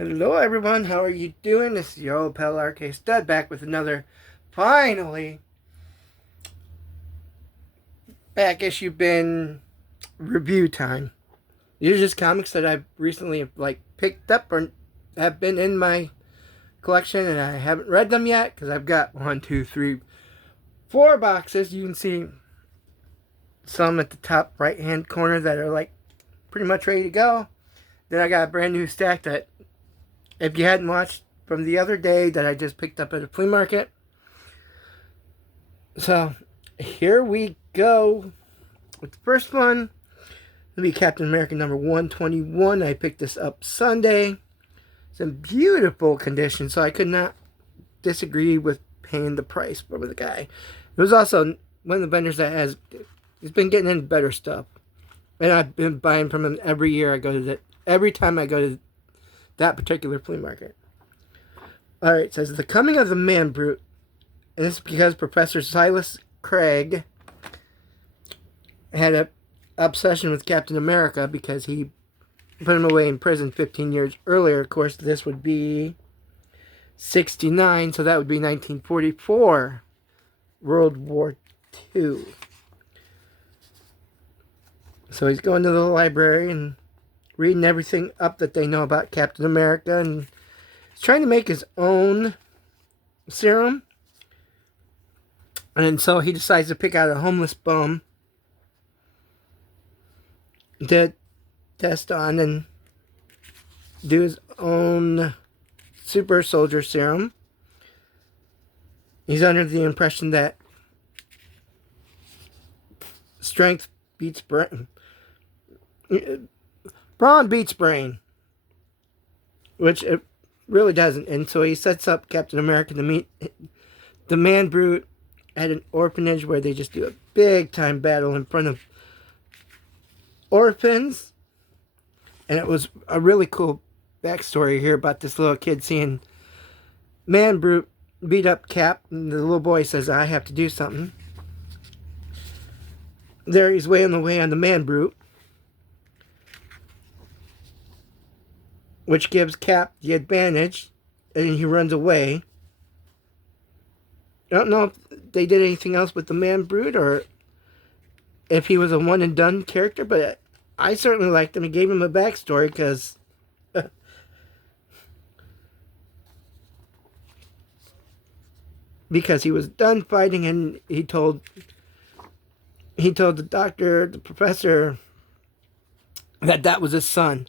Hello everyone, how are you doing? This is your old pal RK Stud back with another, finally, back issue bin review time. These are just comics that I've recently picked up or have been in my collection and I haven't read them yet because I've got 4 boxes. You can see some at the top right hand corner that are pretty much ready to go. Then I got a brand new stack that, if you hadn't watched from the other day, that I just picked up at a flea market. So here we go with the first one. It'll be Captain America number 121. I picked this up Sunday. It's in beautiful condition, so I could not disagree with paying the price for the guy. It was also one of the vendors that has been getting in better stuff, and I've been buying from him every year. Every time I go to that particular flea market. Alright, it says, The Coming of the Man Brute. And this is because Professor Silas Craig had an obsession with Captain America because he put him away in prison 15 years earlier. Of course, this would be 69, so that would be 1944. World War II. So he's going to the library and reading everything up that they know about Captain America, and he's trying to make his own serum. And so he decides to pick out a homeless bum to test on and do his own super soldier serum. He's under the impression that strength beats brain. Brawn beats brain, which it really doesn't. And so he sets up Captain America to meet the Man Brute at an orphanage where they just do a big time battle in front of orphans. And it was a really cool backstory here about this little kid seeing Man Brute beat up Cap, and the little boy says, I have to do something. There he's way on the Man Brute, which gives Cap the advantage, and he runs away. I don't know if they did anything else with the Man Brute or if he was a one and done character, but I certainly liked him. He gave him a backstory because he was done fighting, and he told the doctor, the professor, that was his son.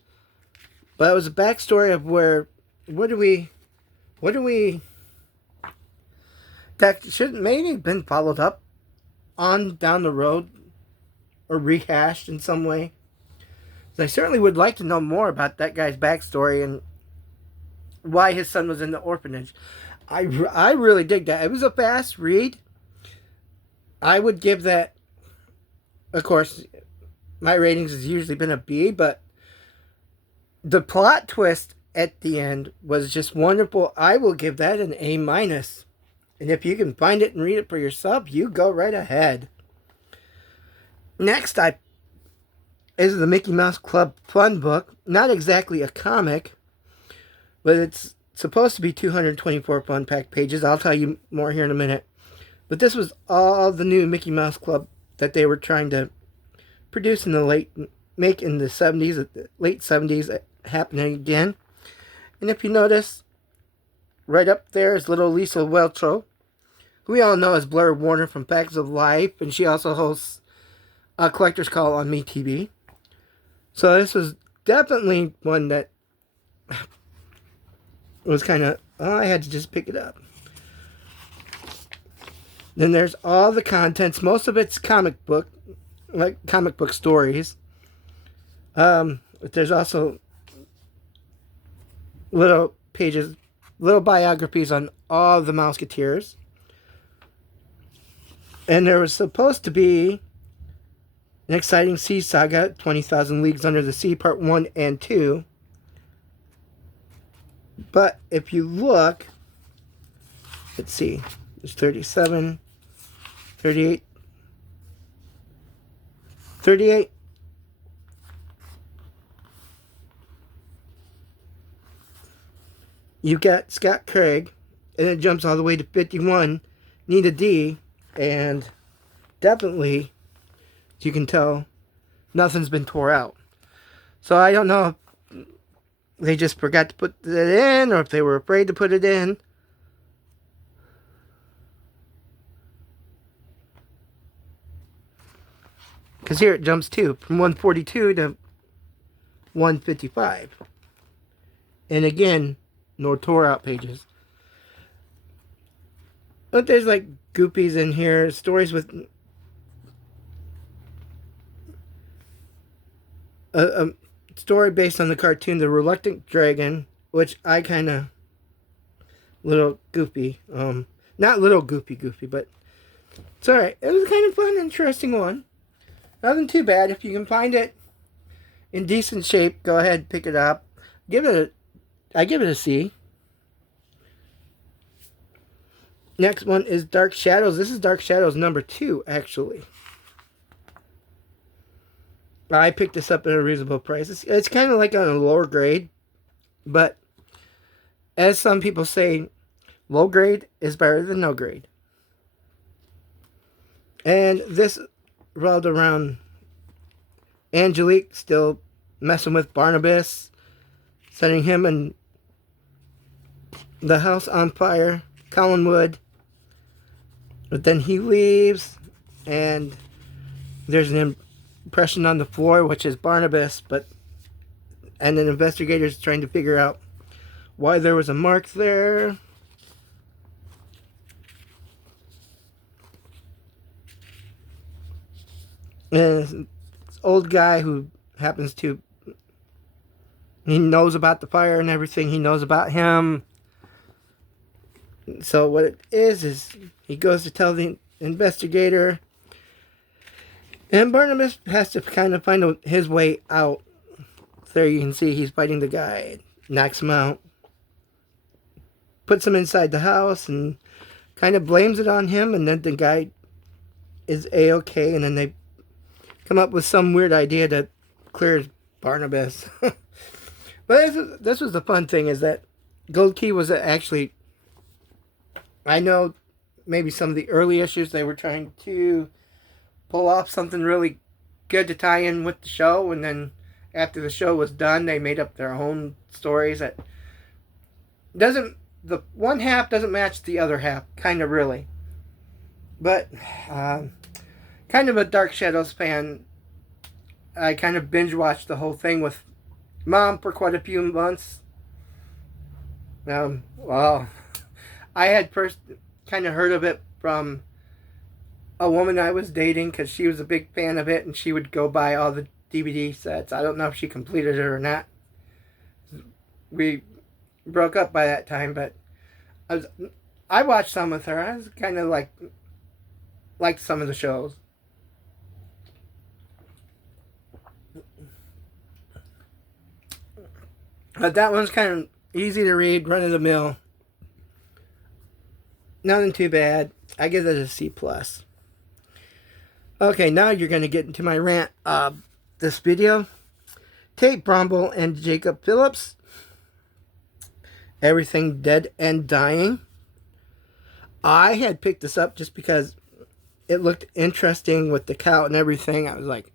But it was a backstory of what do we that should maybe been followed up on down the road or rehashed in some way. I certainly would like to know more about that guy's backstory and why his son was in the orphanage. I really dig that. It was a fast read. I would give that, of course, my ratings has usually been a B, but the plot twist at the end was just wonderful. I will give that an A minus. And if you can find it and read it for yourself, you go right ahead. Next, is the Mickey Mouse Club Funbook. Not exactly a comic, but it's supposed to be 224 fun pack pages. I'll tell you more here in a minute. But this was all the new Mickey Mouse Club that they were trying to produce in the late 70s, happening again. And if you notice, right up there is little Lisa Welcho, who we all know as Blair Warner from Facts of Life, and she also hosts a Collector's Call on MeTV. So this was definitely one that was kind of, I had to just pick it up. Then there's all the contents. Most of it's comic book stories. But there's also little biographies on all the Mouseketeers. And there was supposed to be an exciting sea saga, 20,000 Leagues Under the Sea, Part 1 and 2. But if you look, let's see, there's 37, 38, 38, You got Scott Craig, and it jumps all the way to 51, Nita D, and definitely, as you can tell, nothing's been tore out. So I don't know if they just forgot to put it in, or if they were afraid to put it in. Because here it jumps too, from 142 to 155. And again, no tore out pages. But there's like goopies in here, stories with a story based on the cartoon The Reluctant Dragon, which I kind of little goofy. Not little goofy, but it's alright. It was kind of fun, interesting one. Nothing too bad. If you can find it in decent shape, go ahead and pick it up. I give it a C. Next one is Dark Shadows. This is Dark Shadows number 2, actually. I picked this up at a reasonable price. It's kind of like on a lower grade, but as some people say, low grade is better than no grade. And this revolved around Angelique still messing with Barnabas, setting him and the house on fire, Collinwood. But then he leaves, and there's an impression on the floor, which is Barnabas, and an investigator's trying to figure out why there was a mark there. And this old guy who happens to, he knows about the fire and everything. He knows about him. So what it is he goes to tell the investigator, and Barnabas has to kind of find his way out. There you can see he's fighting the guy, knocks him out, puts him inside the house, and kind of blames it on him, and then the guy is A-okay, and then they come up with some weird idea to clear Barnabas. But this was the fun thing, is that Gold Key was actually, I know maybe some of the early issues they were trying to pull off something really good to tie in with the show, and then after the show was done, they made up their own stories that the one half doesn't match the other half, kind of really. But kind of a Dark Shadows fan. I kind of binge watched the whole thing with Mom for quite a few months. Well, I had first kind of heard of it from a woman I was dating, because she was a big fan of it, and she would go buy all the DVD sets. I don't know if she completed it or not. We broke up by that time, but I watched some with her. I was kind of liked some of the shows. But that one's kind of easy to read, run of the mill. Nothing too bad. I give it a C+. Okay, now you're going to get into my rant of this video. Tate Bromble and Jacob Phillips. Everything Dead and Dying. I had picked this up just because it looked interesting with the cow and everything. I was like,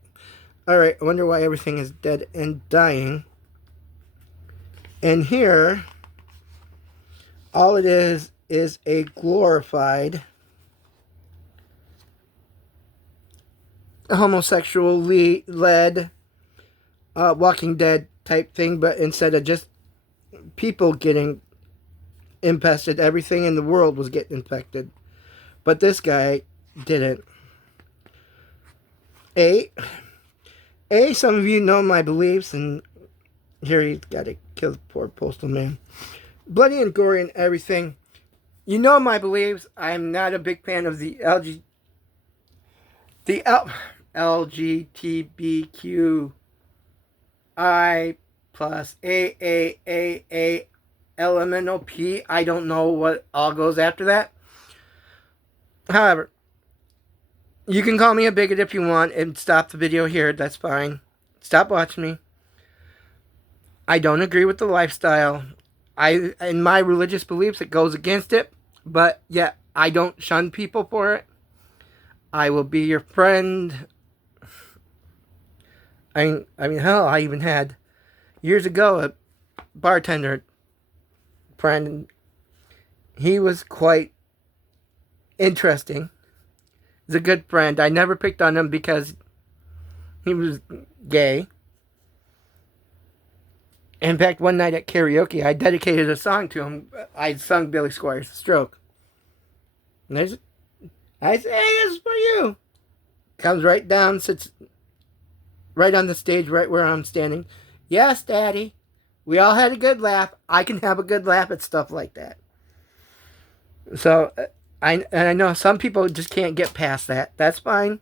alright, I wonder why everything is dead and dying. And here, all it is a glorified homosexually led Walking Dead type thing, but instead of just people getting infested, everything in the world was getting infected. But this guy didn't. Some of you know my beliefs, and here he's got to kill the poor postal man. Bloody and gory and everything. You know my beliefs. I'm not a big fan of the LGBTQI plus AAAA elemental P. I don't know what all goes after that. However, you can call me a bigot if you want and stop the video here. That's fine. Stop watching me. I don't agree with the lifestyle. in my religious beliefs, it goes against it, but yet I don't shun people for it. I will be your friend. I mean, hell, I even had years ago a bartender friend. He was quite interesting. He's a good friend. I never picked on him because he was gay. In fact, one night at karaoke, I dedicated a song to him. I sung Billy Squire's Stroke. And I say, hey, this is for you. Comes right down, sits right on the stage, right where I'm standing. Yes, Daddy. We all had a good laugh. I can have a good laugh at stuff like that. So, I know some people just can't get past that. That's fine.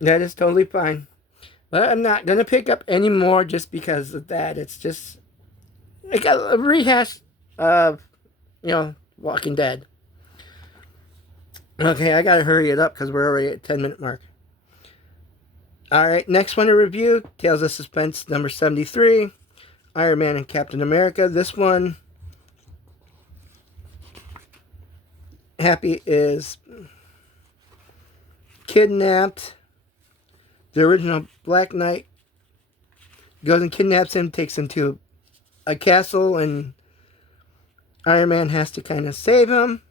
That is totally fine. But I'm not going to pick up any more just because of that. It's just like a rehash of, Walking Dead. Okay, I got to hurry it up because we're already at 10-minute mark. Alright, next one to review, Tales of Suspense number 73, Iron Man and Captain America. This one, Happy is kidnapped. The original Black Knight goes and kidnaps him, takes him to a castle, and Iron Man has to kind of save him.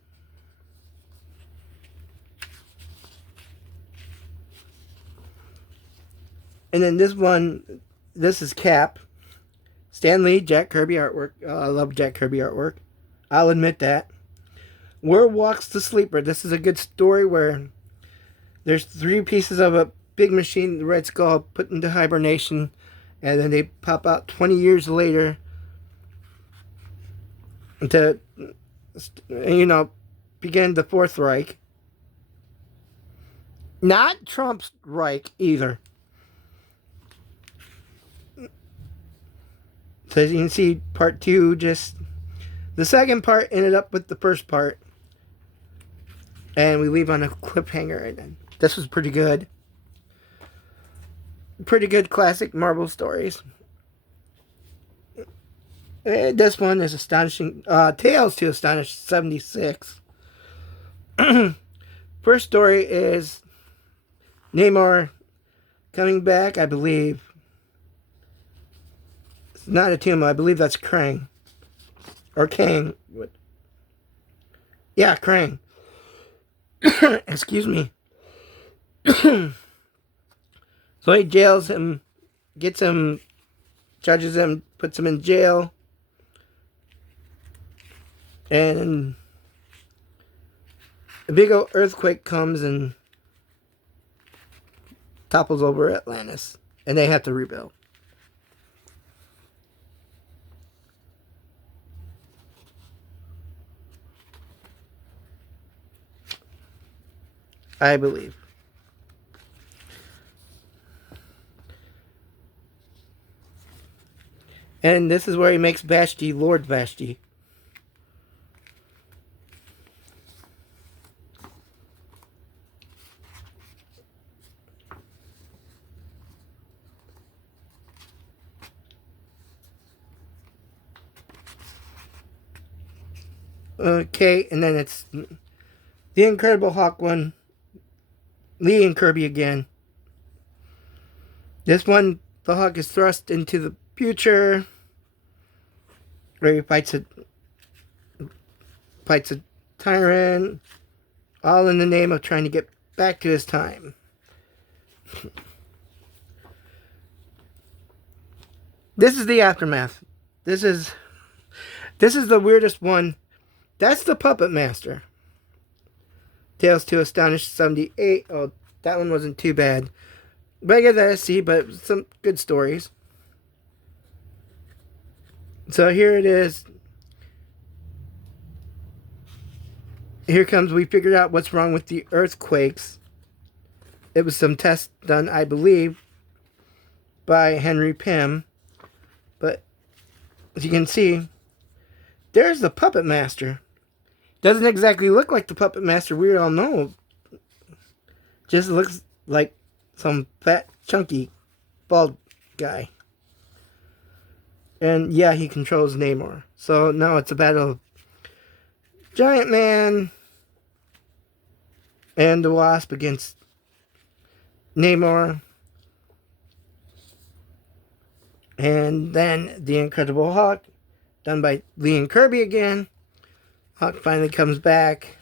And then this is Cap. Stan Lee, Jack Kirby artwork. I love Jack Kirby artwork. I'll admit that. Where Walks the Sleeper. This is a good story where there's 3 pieces of a big machine, the Red Skull, put into hibernation, and then they pop out 20 years later to, begin the Fourth Reich. Not Trump's Reich either. So as you can see, part 2, just the second part ended up with the first part. And we leave on a cliffhanger. And then this was pretty good. Pretty good classic Marvel stories. This one is astonishing. Tales to Astonish 76. First story is Namor coming back, I believe. It's not a tumor. I believe that's Krang. Or Kang. Yeah, Krang. Excuse me. So he jails him, gets him, charges him, puts him in jail. And a big old earthquake comes and topples over Atlantis. And they have to rebuild. I believe. And this is where he makes Vashti Lord Vashti. Okay, and then it's the Incredible Hulk one. Lee and Kirby again. This one, the Hulk is thrust into the future, where he fights a tyrant, all in the name of trying to get back to his time. This is the aftermath. This is the weirdest one. That's the Puppet Master. Tales to Astonish 78. Oh, that one wasn't too bad. But I get that a C, but some good stories. So here it is. Here comes, we figured out what's wrong with the earthquakes. It was some tests done, I believe, by Henry Pym. But as you can see, there's the Puppet Master. Doesn't exactly look like the Puppet Master we all know. Just looks like some fat, chunky, bald guy. And yeah, he controls Namor. So now it's a battle of Giant Man and the Wasp against Namor. And then the Incredible Hulk, done by Lee and Kirby again. Hulk finally comes back.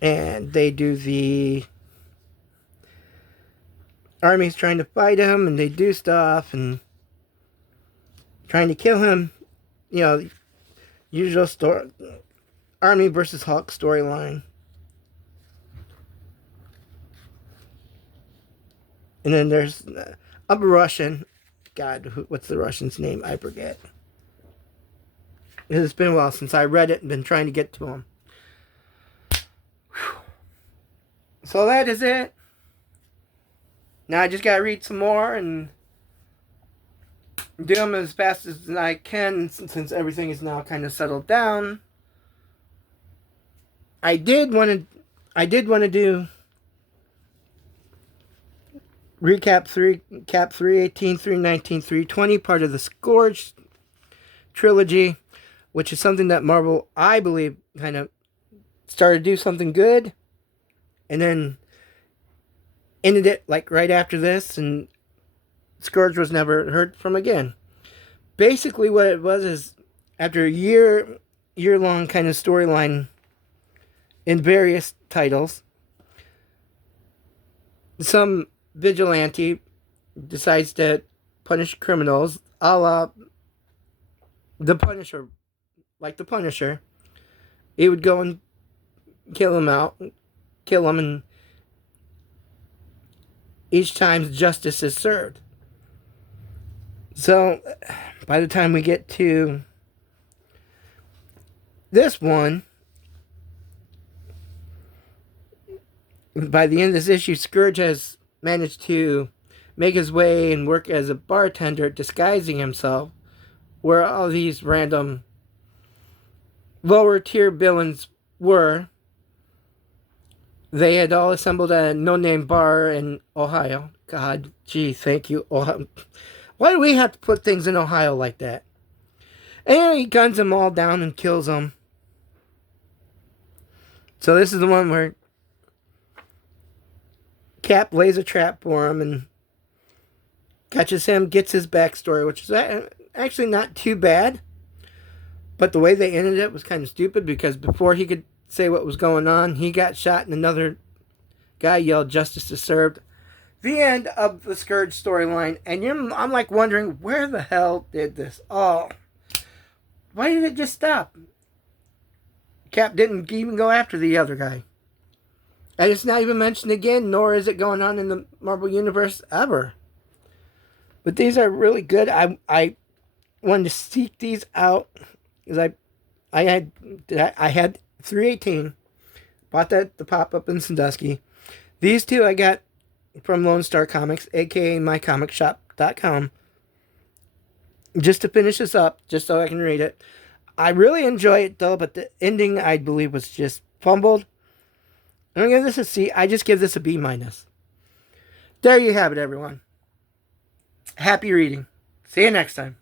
And they do the army's trying to fight him, and they do stuff and trying to kill him. You know, usual story, Army versus Hulk storyline. And then there's a Russian. God, what's the Russian's name? I forget. It's been a while since I read it and been trying to get to him. Whew. So that is it. Now I just gotta read some more and do them as fast as I can since everything is now kind of settled down. I did want to do recap 318, 319, 320, part of the Scourge trilogy, which is something that Marvel, I believe, kind of started to do something good, and then ended it like right after this, and Scourge was never heard from again. Basically, what it was is after a year-long kind of storyline in various titles, some vigilante decides to punish criminals, a la the Punisher, like the Punisher. He would go and kill them, and each time justice is served. So, by the time we get to this one, by the end of this issue, Scourge has managed to make his way and work as a bartender, disguising himself, where all these random lower tier villains were. They had all assembled at a no-name bar in Ohio. God, gee, thank you, Ohio. Why do we have to put things in Ohio like that? And he guns them all down and kills them. So this is the one where Cap lays a trap for him and catches him, gets his backstory, which is actually not too bad. But the way they ended it was kind of stupid, because before he could say what was going on, he got shot and another guy yelled, "Justice is served." The end of the Scourge storyline. And I'm like wondering, where the hell did this all... Why did it just stop? Cap didn't even go after the other guy. And it's not even mentioned again, nor is it going on in the Marvel Universe ever. But these are really good. I wanted to seek these out, because I had 318. Bought that at the pop-up in Sandusky. These two I got from Lone Star Comics, aka mycomicshop.com. Just to finish this up, just so I can read it. I really enjoy it though, but the ending I believe was just fumbled. I'm going to give this a C. I just give this a B-. There you have it, everyone. Happy reading. See you next time.